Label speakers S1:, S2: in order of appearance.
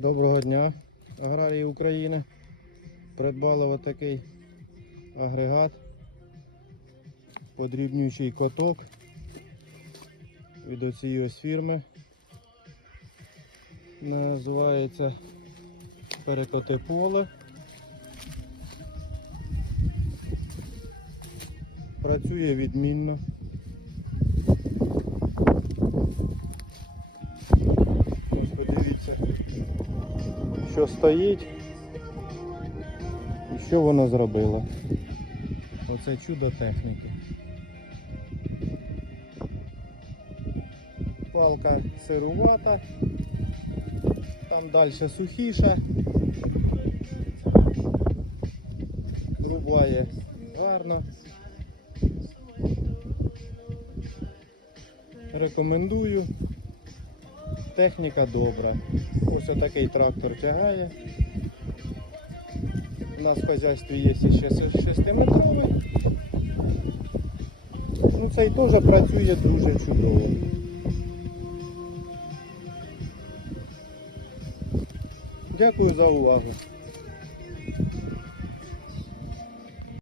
S1: Доброго дня, аграрії України. Придбали отакий агрегат, подрібнюючий коток від оцієї ось фірми. Називається перекоти поле. Працює відмінно. Що стоїть і що воно зробило. Оце чудо техніки. Палка сирувата, там далі сухіша, рубає гарно. Рекомендую. Техніка добра. Ось такий трактор тягає. У нас в хазяйстві є ще 6-метровий. Ну, цей теж працює дуже чудово. Дякую за увагу.